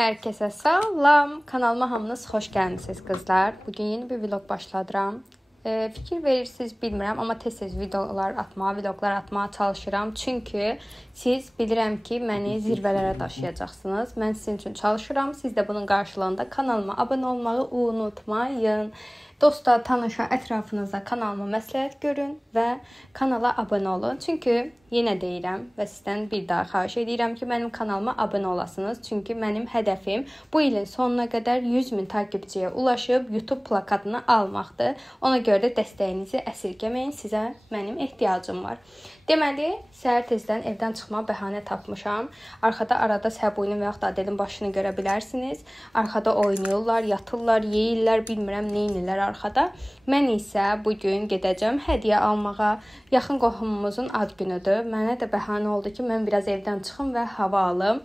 Hər kəsə salam. Kanalıma hamınız xoş gəlmisiniz qızlar. Bugün yeni bir vlog başladıram. Fikir verirsiniz bilmirəm, amma tez-tez vloglar atmağa çalışıram. Çünki siz bilirəm ki, məni zirvələrə daşıyacaqsınız. Mən sizin üçün çalışıram. Siz də bunun qarşılığında kanalıma abunə olmağı unutmayın. Dostlar, tanışa, ətrafınızda kanalıma məsləhət görün və kanala abunə olun. Çünki yenə deyirəm və sizdən bir daha xahiş edirəm ki, mənim kanalıma abunə olasınız. Çünki mənim hədəfim bu ilin sonuna qədər 100.000 takipçiyə ulaşıb YouTube plakatını almaqdır. Ona görə də dəstəyinizi əsirgəməyin, sizə mənim ehtiyacım var. Deməli, səhər tezdən evdən çıxma bəhanə tapmışam. Arxada arada Səbuinin və yaxud da Adelin başını görə bilərsiniz. Arxada oynayırlar, yatırlar, yeyirlər, bilmirəm neynirlər arxada. Mən isə bugün gedəcəm hədiyyə almağa. Yaxın qohumumuzun ad günüdür. Mənə də bəhanə oldu ki, mən biraz evdən çıxım və hava alım.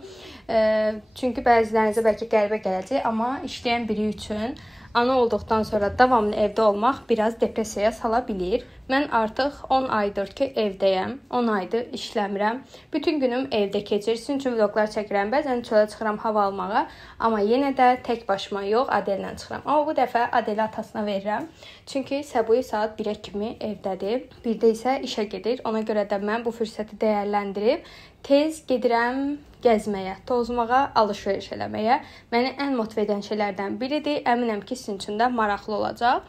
Çünki bəzilərinizə bəlkə qəribə gələcək, amma işləyən biri üçün ana olduqdan sonra davamlı evdə olmaq biraz depressiyaya sala bilir. Mən artıq 10 aydır ki, evdəyəm. 10 aydır işləmirəm. Bütün günüm evdə keçir. Sizin üçün vloglar çəkirəm. Bəzən çölə çıxıram hava almağa. Amma yenə də tək başıma yox, Adellə çıxıram. Amma bu dəfə Adeli atasına verirəm. Çünki Səbuyi saat 1-ə kimi evdədir. Birdə isə işə gedir. Ona görə də mən bu fürsəti dəyərləndirib tez gedirəm gəzməyə, tozmağa, alış-veriş eləməyə. Məni ən motive edən şeylərdən biridir. Əminəm ki, sizin üçün də maraqlı olacaq.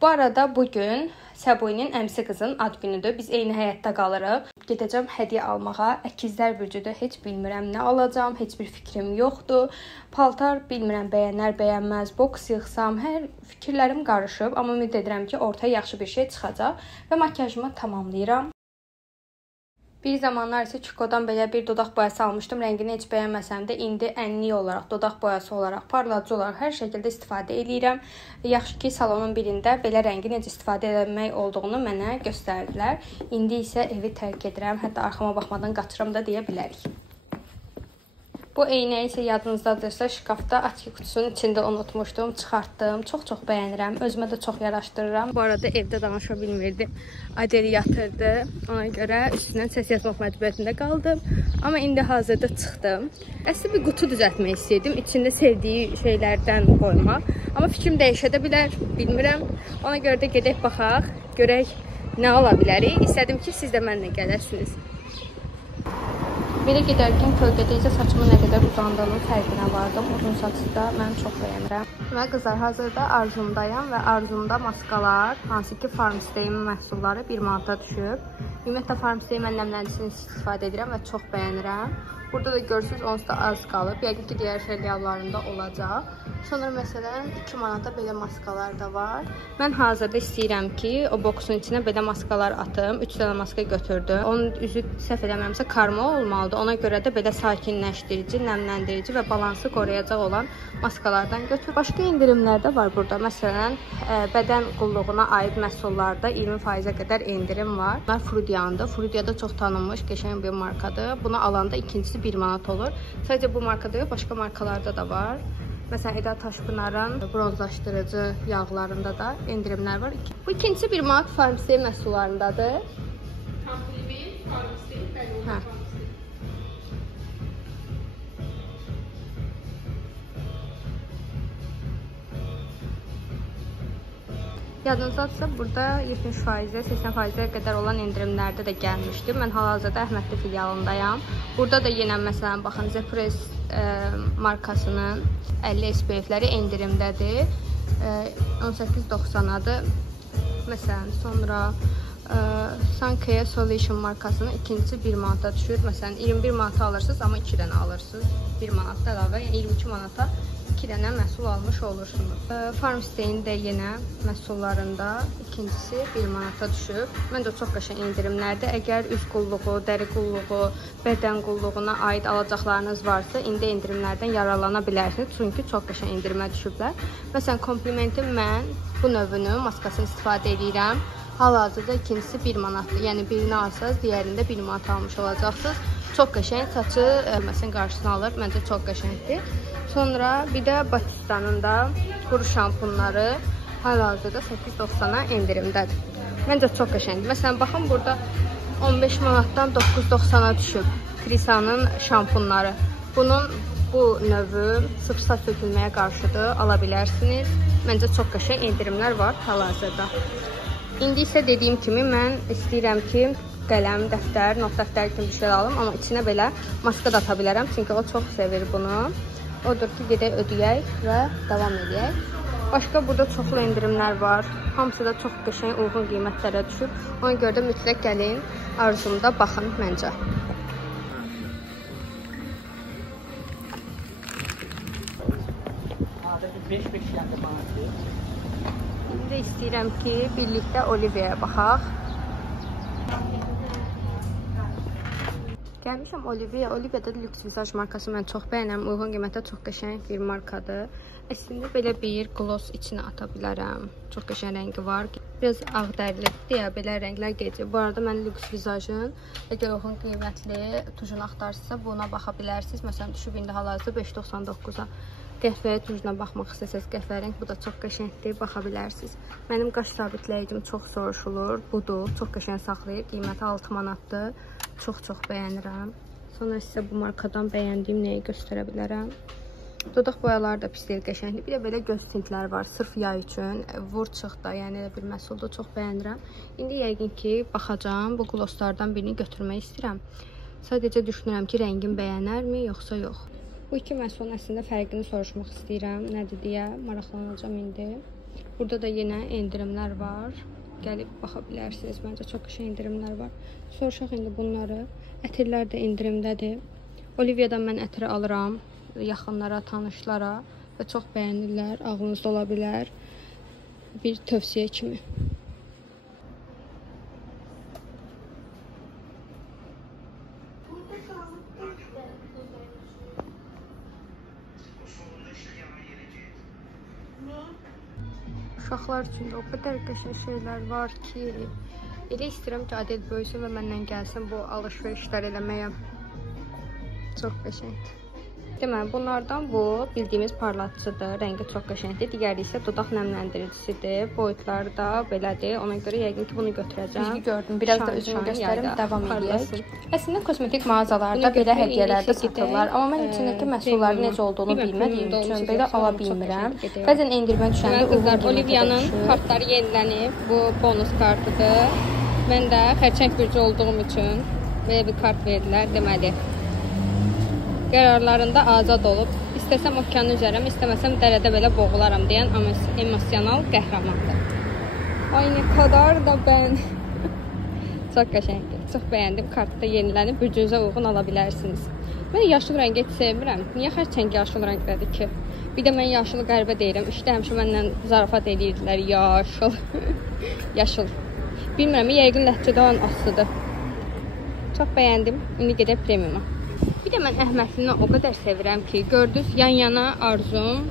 Bu arada bugün Səbuyinin əmsi qızın ad günüdür. Biz eyni həyətdə qalırıq. Gedəcəm hədiyyə almağa. Əkizlər bürcüdür. Heç bilmirəm nə alacağam. Heç bir fikrim yoxdur. Paltar bilmirəm bəyənər, bəyənməz. Boks yığsam. Hər fikirlərim qarışıb. Amma ümid edirəm ki, ortaya yaxşı bir şey çıxacaq. Və makyajımı tamamlayıram. Bir zamanlar isə Kiko'dan belə bir dodaq boyası almışdım. Rəngini heç bəyənməsəm də indi ənlik olaraq, dodaq boyası olaraq, parladıcı olaraq hər şəkildə istifadə edirəm. Yaxşı ki, salonun birində belə rəngi necə istifadə etmək olduğunu mənə göstərdilər. İndi isə evi tərk edirəm. Hətta arxama baxmadan qaçıram da deyə bilərik. Bu eynəyi isə yadınızdadırsa, şkafda açıq qutusunun içində unutmuşdum, çıxartdım. Çox bəyənirəm, özümə də çox yaraşdırıram. Bu arada evdə danışa bilmirdim. Adeli yatırdı, ona görə üstündən səs yazmaq məcburiyyətində qaldım. Amma indi hazırda çıxdım. Əslində bir qutu düzəltmək istəyirdim, içində sevdiyi şeylərdən qoymaq. Amma fikrim dəyişə də bilər, bilmirəm. Ona görə də gedək baxaq, görək nə ala bilərik. İstədim ki, siz də mənimlə gələsiniz. Belə gedərkən kölgədə isə saçımın nə qədər uzandığının fərqinə vardım. Uzun saçı da mən çox bəyənirəm. Və qızlar, hazırda Arzumdayam və Arzumda maskalar, hansı ki Farmstay'in məhsulları 1 manata düşüb. Ümumiyyətlə Farmstay mən nəmləncisini istifadə edirəm və çox bəyənirəm. Burada da görürsünüz, onsuz da az qalıb. Yəqin ki, digər filiallarında olacaq. Sonra məsələn 2 manata belə maskalar da var. Mən hazırda istəyirəm ki, o boksun içinə belə maskalar atım. 3 dənə maska götürdüm. Onun üzü səhv eləmirəmsə karma olmalıdır. Ona görə də belə sakinləşdirici, nəmləndirici və balansı qoruyacaq olan maskalardan götür. Başqa indirimlər də var burada. Məsələn, bədən qulluğuna aid məhsullarda 20%-ə qədər indirim var. Bunlar Frudiandır. Frudia da çox tanınmış, qəşəng bir markadır. Bunu alanda ikincisi 1 manat olur. Sadəcə bu markada yox, başqa markalarda da var. Məsələn, Eda Taşpınarın bronzlaşdırıcı yağlarında da indirimlər var. Bu ikincisi 1 manat Farmstay məhsullarındadır. Kompliment, Farmstay, bəli. Yadınızdadırsa, burada 70%-ə, 80%-ə qədər olan indirimlərdə də gəlmişdi. Mən hal-hazırda Əhmədli filialındayam. Burada da yenə, məsələn, baxın, Zepress markasının 50 SPF-ləri indirimdədir. 18.90-adır. Məsələn, sonra Sankeye Solution markasının ikincisi 1 manata düşür. Məsələn, 21 manata alırsınız, amma 2 dənə alırsınız. 1 manatda əlavə, yəni 22 manata 2 dənə məhsul almış olursunuz. Farmstay'in də yenə məhsullarında ikincisi 1 manata düşüb. Məncə çox qəşəng indirimlərdir. Əgər üz qulluğu, dəri qulluğu, bədən qulluğuna aid alacaqlarınız varsa, indi indirimlərdən yararlana bilərsiniz. Çünki çox qəşəng indirimə düşüblər. Məsələn, komplimentin mən bu növünü, maskasını istifadə edirəm. Hal-hazırda ikincisi 1 manatdır. Yəni birini alsanız, digərində 1 manat almış olacaqsınız. Çox qəşəng, saçı məsələn qarşısını alır. Məncə çox qəşəngdir. Sonra bir də Batistanın da quru şampunları hal-hazırda 8.90-a indirimdədir. Məncə çox qəşəngdir. Məsələn, baxın, burada 15 manatdan 9.90-a düşüb Krisanın şampunları. Bunun Bu növü sıfır saç tökülməyə qarşıdır, ala bilərsiniz. Məncə çox qəşəng endirimlər var hal-hazırda. İndi isə dediyim kimi mən istəyirəm ki, qələm, dəftər, not dəftər kimi bir şey alım, amma içinə belə maska da ata bilərəm, çünki o çox sevir bunu. Odur ki, gedək ödəyək və davam edək. Başqa burada çoxlu endirimlər var. Hamısı da çox qəşəng, uyğun qiymətlərə düşüb. Ona görə də mütləq gəlin, arzumda baxın məncə. İndi də istəyirəm ki, birlikdə Olivia'ya baxaq. Gəlmişəm Olivia. Olivia'da lüks visaj markası mən çox bəyənirəm. Uyğun qiymətə çox qəşəng bir markadır. Əslində belə bir gloss içinə ata bilərəm. Çox qəşəng rəngi var. Biraz ağdərlidir deyə belə rənglər gecir. Bu arada mən lüks visajın əgər uyğun qiymətli tujunu axtarsınızsa buna baxa bilərsiniz. Məsələn, düşüb indi hal-hazırda 5.99-a. Qəhvəyə tujuna baxmaq istəsəz qəhvə rəng, bu da çox qəşəngdir, baxa bilərsiniz. Mənim qaş sabitləyicim çox soruşulur, budur, çox qəşəng saxlayır, qiyməti 6 manatdır, çox bəyənirəm. Sonra sizə bu markadan bəyəndiyim nəyi göstərə bilərəm. Dodaq boyaları da pis deyil, qəşəngdir. Bir də belə göz tintləri var, sırf yay üçün, vur çıx da, yəni elə bir məhsuldur, çox bəyənirəm. İndi yəqin ki, baxacağım, bu glosslardan birini götürmək istəyirəm. Sadəcə düşünürəm ki, rəngim bəyənərmi, yoxsa yox. Bu iki məhsulun əslində fərqini soruşmaq istəyirəm. Nədir deyə maraqlanacağım indi. Burada da yenə endirimlər var. Gəlib baxa bilərsiniz. Məncə çox qəşəng endirimlər var. Soruşaq indi bunları. Ətirlər də endirimdədir. Olivia'dan mən ətiri alıram. Yaxınlara, tanışlara və çox bəyənirlər. Ağlınızda ola bilər. Bir tövsiyə kimi. Uşaqlar üçün də o qədər qəşəng şeylər var ki, elə istəyirəm ki, Adel böyüsün və məndən gəlsin bu alış-verişlər eləməyə. Çox qəşəngdir. Deməli, bunlardan bu bildiyimiz parlatıcıdır, rəngi çox qəşəngdir. Digəri isə dodaq nəmləndiricisidir. Boyutları da belədir. Ona görə yəqin ki, bunu götürəcəm. Düzgün gördüm. Biraz da özümü göstərim, davam edək. Əslində kosmetik mağazalarda belə hədiyyələr də satırlar. Amma mən içindəki məhsulların necə olduğunu bilmədiyim üçün belə ala bilmirəm. Bəzən endirmə düşəndə qızlar, Olivia'nın kartları yenilənib. Bu bonus kartıdır. Mən də xərçəng bürcü olduğum üçün belə bir kart verdilər. Deməli, qərarlarında azad olub, istəsəm okeanı üzərəm, istəməsəm dərədə belə boğularam deyən emosional qəhrəmandır. Ay, nə kadar da mən. Çox qəşəngdir, çox bəyəndim. Kartda yenilənib, büdcənizə uyğun ala bilərsiniz. Mən yaşıl rəngi heç sevmirəm. Niyə xərçəng yaşıl rəngdədir ki? Bir də mən yaşılı qəribə deyirəm. İşdə həmişə məndən zarafat edirdilər. Yaşıl. Yaşıl. Bilmirəm, yəqin ləhcədən asılıdır. Çox bəyəndim. İndi gedək premiuma. Bir də mən Əhmədlini o qədər sevirəm ki, gördünüz, yan-yana Arzum,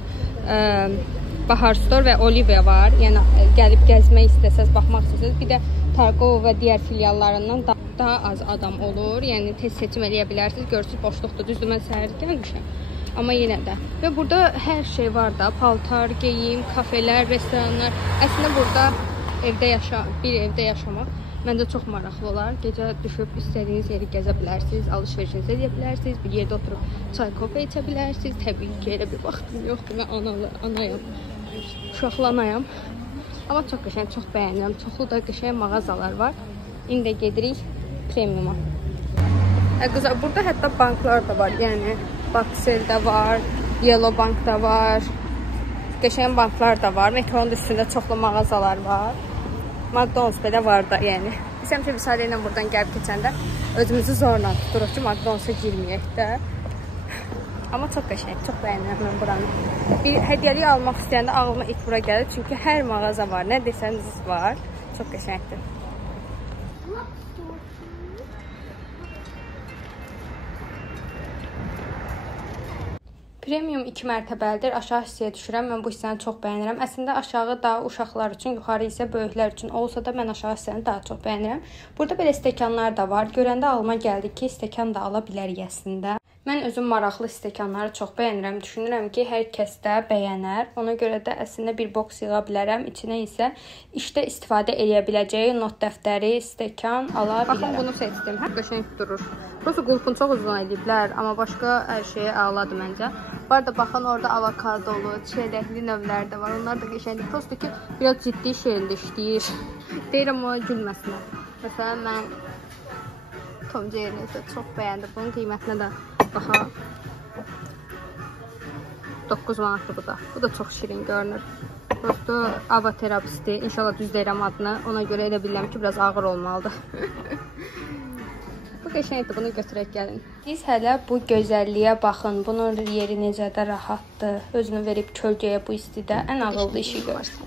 Bahar Store və Olivia var. Yəni, gəlib gəzmək istəsəz, baxmaq istəsəz. Bir də Tarkov və digər filiallarından daha az adam olur. Yəni, tez seçim eləyə bilərsiniz. Görürsünüz, boşluqdur. Düzdür, mən səhər gəlmişəm. Amma yenə də. Və burada hər şey var da. Paltar, geyim, kafelər, restoranlar. Əslində, burada bir evdə yaşamaq məncə çox maraqlı olar. Gecə düşüb istədiyiniz yeri gəzə bilərsiniz, alış-verişinizi edə bilərsiniz, bir yerdə oturub çay, kofe içə bilərsiniz. Təbii ki, elə bir vaxtım yoxdur, mən anayam, uşaqlı anayam. Amma çox qəşəng, çox bəyənirəm. Çoxlu da qəşəng mağazalar var. İndi gedirik premiuma. Qızlar, burada hətta banklar da var. Yəni, Baxseldə var, Yellow Bank da var, qəşəng banklar da var. Metronun üstündə çoxlu mağazalar var. McDonald's belə var da, yəni. Biz həmişə Vüsalə ilə buradan gəlib keçəndə özümüzü zorla tuturuq ki, McDonald's-a girməyək də. Amma çox qəşəng, çox bəyənirəm mən buranı. Bir hədiyyəlik almaq istəyəndə ağlıma ilk bura gəlir, çünki hər mağaza var, nə desəniz var. Çox qəşəngdir. Premium 2 mərtəbəlidir. Aşağı hissəyə düşürəm. Mən bu hissəni çox bəyənirəm. Əslində aşağı da uşaqlar üçün, yuxarı isə böyüklər üçün olsa da mən aşağı hissəni daha çox bəyənirəm. Burada belə stəkanlar da var. Görəndə ağlıma gəldi ki, stəkan da ala bilərik əslində. Mən özüm maraqlı stəkanları çox bəyənirəm. Düşünürəm ki, hər kəs də bəyənər. Ona görə də əslində bir boks yığa bilərəm. İçinə isə işdə istifadə edə biləcəyi not dəftəri, stəkan ala bilərəm. Baxın, bunu seçdim. Hər qəşəng durur. Prosta qulpunu çox uzun ediblər, amma başqa hər şeyə əladır məncə. Bu arada baxın, orada avokadolu, çeyrəkli növləri də var. Onlar da qəşəngdir. Prosta ki, biraz ciddi şeyində işləyir. Deyirəm ona gülməsinlər. Məsələn, mən Tom Jerry'ni çox bəyəndim. Bunun qiymətinə də baxaq. 9 manatdır bu da. Bu da çox şirin görünür. Prosto ava terapisti. İnşallah düz deyirəm adını. Ona görə elə bilirəm ki, biraz ağır olmalıdır. Bu qəşəngdir. Bunu götürək gəlin. Siz hələ bu gözəlliyə baxın. Bunun yeri necə də rahatdır. Özünü verib kölgəyə bu istidə ən ağıllı işi görürsün.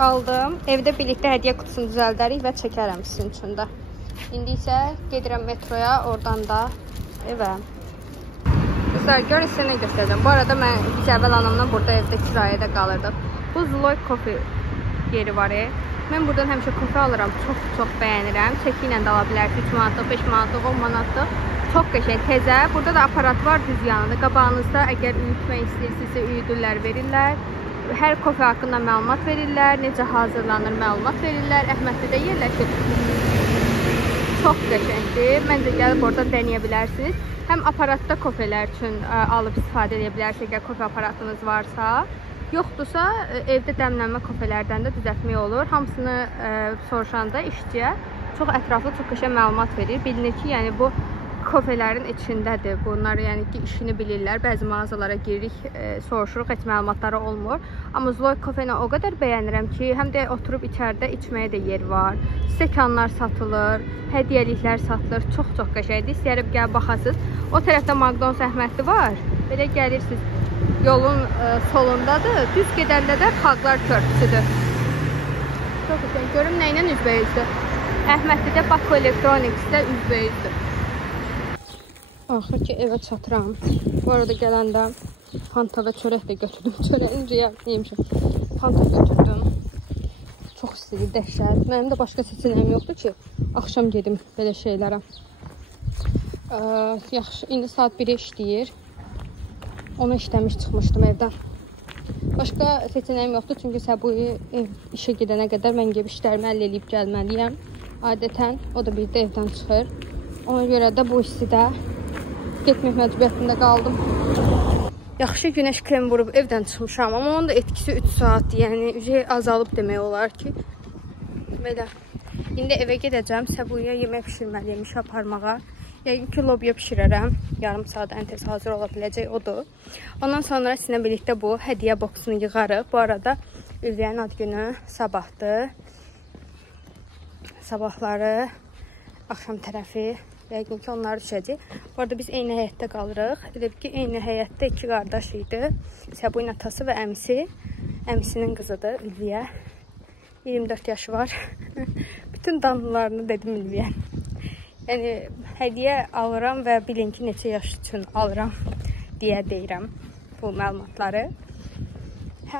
Aldım. Evdə birlikdə hədiyyə qutusunu düzəldərik və çəkərəm sizin üçün də. İndi isə gedirəm metroya, oradan da evə. Qızlar, görün sizə nə göstərəcəm. Bu arada biz əvvəl anamla burada evdə kirayədə qalırdıq. Bu Zloy Coffee yeri var. Mən buradan həmişə kofe alıram. Çox bəyənirəm. Çəki ilə də ala bilərsiniz. 3 manatlıq, 5 manatlıq, 10 manatlıq. Çox qəşəng, təzə. Burada da aparat var düz yanında. Qabağınızda əgər üyütmək istəyirsinizsə üyüdürlər, verirlər. Hər kofe haqqında məlumat verirlər, necə hazırlanır məlumat verirlər. Əhmədlidə yerləşir. Çox qəşəngdir. Məncə gəlib orada deneyə bilərsiniz. Həm aparatda kofelər üçün alıb istifadə edə bilərsiniz, əgər kofe aparatınız varsa. Yoxdursa, evdə dəmlənmə kofelərdən də düzəltmək olur. Hamısını soruşanda işçiyə çox ətraflı, çox qəşəng məlumat verir. Bilinir ki, yəni bu kofelerin içindədir. Bunlar yəni ki, işini bilirlər. Bəzi mağazalara giririk, soruşuruq, heç məlumatları olmur. Amma Zloy Coffee-ni o qədər bəyənirəm ki, həm də oturub içəridə içməyə də yer var. Stəkanlar satılır, hədiyyəliklər satılır. Çox qəşəngdir. İstəyərəm gəlib baxasınız. O tərəfdə McDonald's Əhmədli var. Belə gəlirsiniz, yolun solundadır. Düz gedəndə də Xalqlar Körpüsüdür. Çox qəşəng. Görüm nə ilə üzbəyüzdür. Əhmədlidə Bako Electronics-də üzbəyüzdür. Axır ki, evə çatıram. Bu arada gələndə Fanta və çörək də götürdüm. Çörəyin riyalını yemişəm. Fanta götürdüm. Çox istidir, dəhşət. Mənim də başqa seçənəyim yoxdur ki, axşam gedim belə şeylərə. Yaxşı, indi saat 1-ə işləyir. Ona işləmiş çıxmışdım evdən. Başqa seçənəyim yoxdur, çünki Səbuyu işə gedənə qədər mən gəlib işlərimi həll eləyib gəlməliyəm. Adətən, o da bir də evdən çıxır. Ona görə də bu istidə getmək məcburiyyətində qaldım. Yaxşı günəş kremi vurub evdən çıxmışam, amma onun da etkisi 3 saat, yəni azalıb demək olar ki. Belə. İndi evə gedəcəm, Səbuya yemək pişirməliyəm, iş aparmağa. Yəqin ki, lobya pişirərəm. Yarım saat ən tez hazır ola biləcək odur. Ondan sonra sizinlə birlikdə bu hədiyyə boksunu yığarıq. Bu arada Ülviyyənin ad günü sabahdır. Sabahları, axşam tərəfi yəqin ki, onlar düşəcək. Bu arada biz eyni həyətdə qalırıq. Edib ki, eyni həyətdə 2 qardaş idi. Səbuyun atası və əmisi. Əmisinin qızıdır Ülviyyə. 24 yaşı var. Bütün danlılarını dedim Ülviyyə. Yəni, hədiyyə alıram və bilin ki, neçə yaş üçün alıram deyə deyirəm bu məlumatları.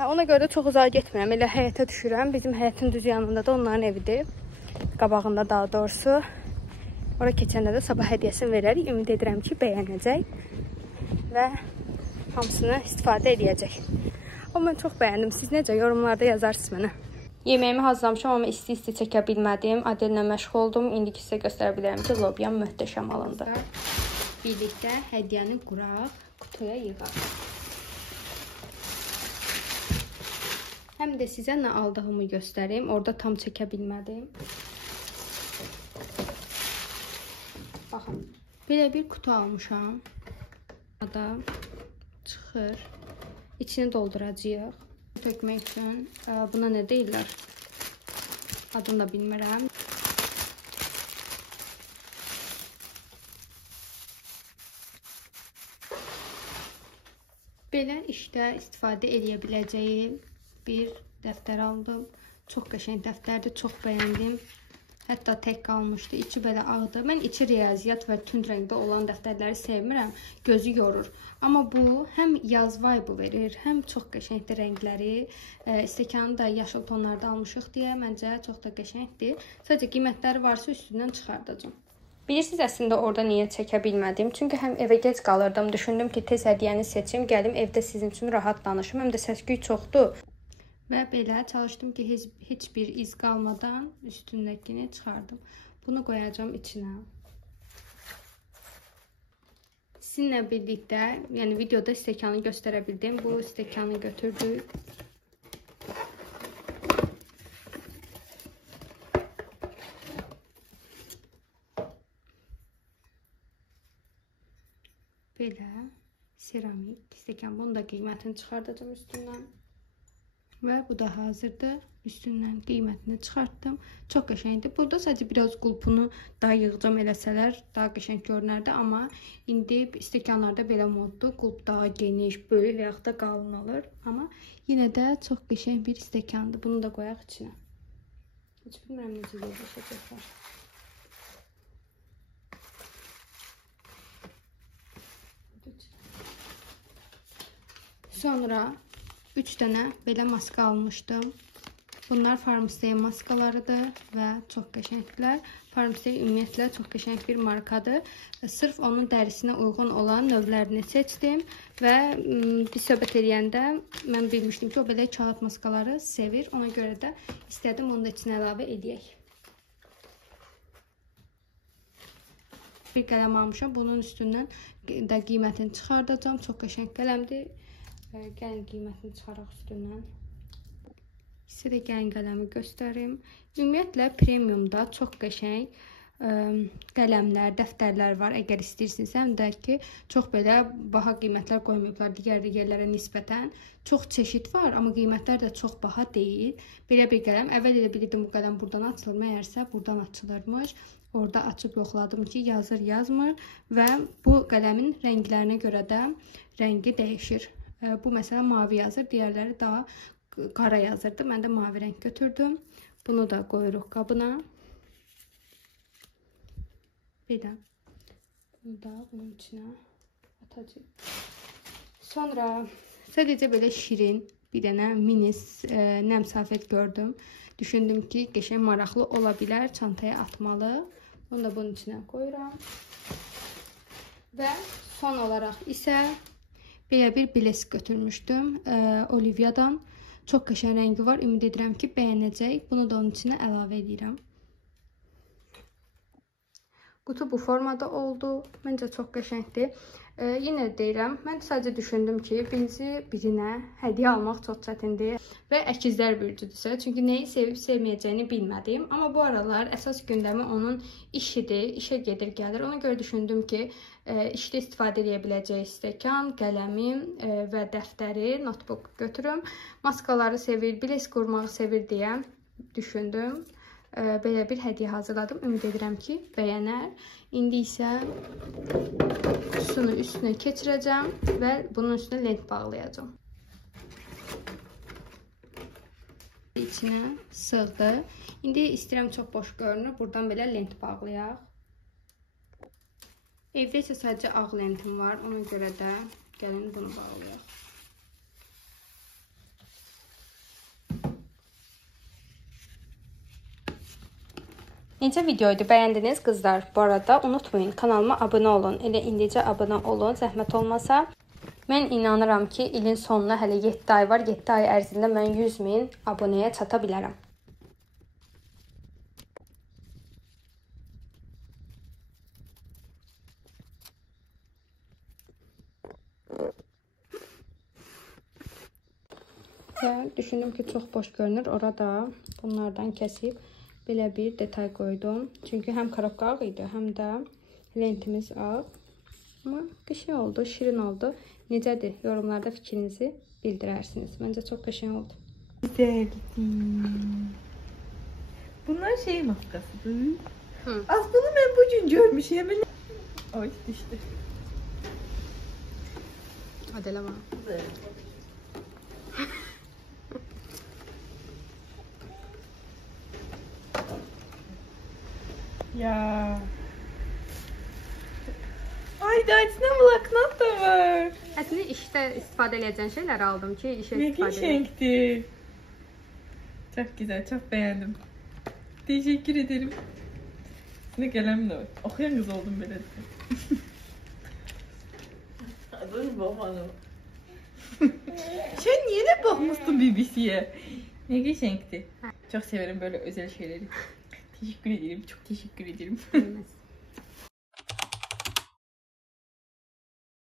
Ona görə də çox uzağa getmirəm. Elə həyətə düşürəm. Bizim həyətin düz yanında da onların evidir. Qabağında daha doğrusu. Ora keçəndə də sabah hədiyyəsini verərik. Ümid edirəm ki, bəyənəcək və hamısını istifadə edəcək. Amma mən çox bəyəndim. Siz necə? Yorumlarda yazarsınız mənə. Yeməyimi hazırlamışam, amma isti çəkə bilmədim. Adellə məşğul oldum. İndi sizə göstərə bilərəm ki, lobyam möhtəşəm alındı. Birlikdə hədiyyəni quraq, qutuya yığaq. Həm də sizə nə aldığımı göstərim. Orada tam çəkə bilmədim. Baxın, belə bir kutu almışam. Burada çıxır. İçini dolduracağıq. Tökmək üçün buna nə deyirlər? Adını da bilmirəm. Belə işdə istifadə edə biləcəyim bir dəftər aldım. Çox qəşəng dəftərdir, çox bəyəndim. Hətta tək qalmışdı. İçi belə ağdı. Mən içi riyaziyyat və tünd rəngdə olan dəftərləri sevmirəm. Gözü yorur. Amma bu həm yaz vibe verir, həm çox qəşəngdir rəngləri. Stəkanı da yaşıl tonlarda almışıq deyə məncə çox da qəşəngdir. Sadəcə qiymətləri varsa üstündən çıxardacağam. Bilirsiniz əslində orada niyə çəkə bilmədim? Çünki həm evə gec qalırdım. Düşündüm ki, tez hədiyyəni seçim, gəlim evdə sizin üçün rahat danışım. Həm də səs-küy çoxdur. Və belə çalışdım ki, heç bir iz qalmadan üstündəkini çıxardım. Bunu qoyacağam içinə. Sizinlə birlikdə, yəni videoda stəkanı göstərə bildim. Bu stəkanı götürdük. Belə seramik stəkan. Bunun da qiymətini çıxardacağım üstündən. Və bu da hazırdır. Üstündən qiymətini çıxartdım. Çox qəşəngdir. Burada sadəcə biraz qulpunu daha yığcam eləsələr daha qəşəng görünərdi. Amma indi stəkanlarda belə moddur. Qulp daha geniş, böyük və yaxud da qalın olur. Amma yenə də çox qəşəng bir stəkandır. Bunu da qoyaq içinə. Heç bilmirəm necə yerləşəcəklər. Sonra 3 dənə belə maska almışdım. Bunlar Farmstay maskalarıdır və çox qəşəngdirlər. Farmstay ümumiyyətlə çox qəşəng bir markadır. Sırf onun dərisinə uyğun olan növlərini seçdim və bir söhbət eləyəndə mən bilmişdim ki, o belə kağıt maskaları sevir. Ona görə də istədim onu da içinə əlavə edək. Bir qələm almışam. Bunun üstündən də qiymətini çıxardacağım. Çox qəşəng qələmdir. Gəlin qiymətini çıxaraq üstündən. Sizə də gəlin qələmi göstərim. Ümumiyyətlə premiumda çox qəşəng qələmlər, dəftərlər var. Əgər istəyirsiniz, həm də ki, çox belə baha qiymətlər qoymayıblar digər yerlərə nisbətən. Çox çeşid var, amma qiymətlər də çox baha deyil. Belə bir qələm. Əvvəl elə bilirdim bu qələm buradan açılır, məyərsə buradan açılırmış. Orada açıb yoxladım ki, yazır, yazmır və bu qələmin rənglərinə görə də rəngi dəyişir. Bu məsələn mavi yazır, digərləri daha qara yazırdı. Mən də mavi rəng götürdüm. Bunu da qoyuruq qabına. Bir də bunu da bunun içinə atacağıq. Sonra sadəcə belə şirin bir dənə mini nəm salfet gördüm. Düşündüm ki, qəşəng maraqlı ola bilər, çantaya atmalı. Bunu da bunun içinə qoyuram. Və son olaraq isə belə bir bilezik götürmüşdüm Olivia'dan. Çox qəşəng rəngi var. Ümid edirəm ki, bəyənəcək. Bunu da onun içinə əlavə edirəm. Qutu bu formada oldu. Məncə çox qəşəngdir. Yenə deyirəm, mən sadəcə düşündüm ki, birinə hədiyyə almaq çox çətindir və əkizlər bürcüdürsə. Çünki nəyi sevib sevməyəcəyini bilmədim. Amma bu aralar əsas gündəmi onun işidir, işə gedir, gəlir. Ona görə düşündüm ki, işdə istifadə edə biləcək stəkan, qələmim və dəftəri, notebook götürüm. Maskaları sevir, bilezik qurmağı sevir deyə düşündüm. Belə bir hədiyyə hazırladım. Ümid edirəm ki, bəyənər. İndi isə qutusunu üstünə keçirəcəm və bunun üstünə lent bağlayacağım. İçinə sığdı. İndi istəyirəm çox boş görünür. Buradan belə lent bağlayaq. Evdə isə sadəcə ağ lentim var. Ona görə də gəlin bunu bağlayaq. Necə videoydu? Bəyəndiniz qızlar? Bu arada unutmayın, kanalıma abunə olun. Elə indicə abunə olun, zəhmət olmasa. Mən inanıram ki, ilin sonuna hələ 7 ay var. 7 ay ərzində mən 100.000 abunəyə çata bilərəm. Və düşündüm ki, çox boş görünür. Orada bunlardan kəsib belə bir detay qoydum. Çünki həm korobka ağ idi, həm də lentimiz ağ. Amma qəşəng oldu, şirin oldu. Necədir? Yorumlarda fikrinizi bildirərsiniz. Məncə çox qəşəng oldu. Güzeldir. Bunlar şey maskasıdır. Aslında ben bugün görmüşüm. Ay düştü. Hadi eləmə. Ya. Ay da içinde bloknot da var. Aslında işte istifadə edəcəyin şeyler aldım ki, işe Ne istifadə edeyim. şenkti. Çok güzel, çok beğendim. Teşekkür ederim. Ne kalem de var. Okuyan kız oldum böyle. Adını babana. Sen niye de bakmıştın BBC'ye? Ne geçenkti. Çok severim böyle özel şeyleri. Teşekkür ederim, çok teşekkür ederim.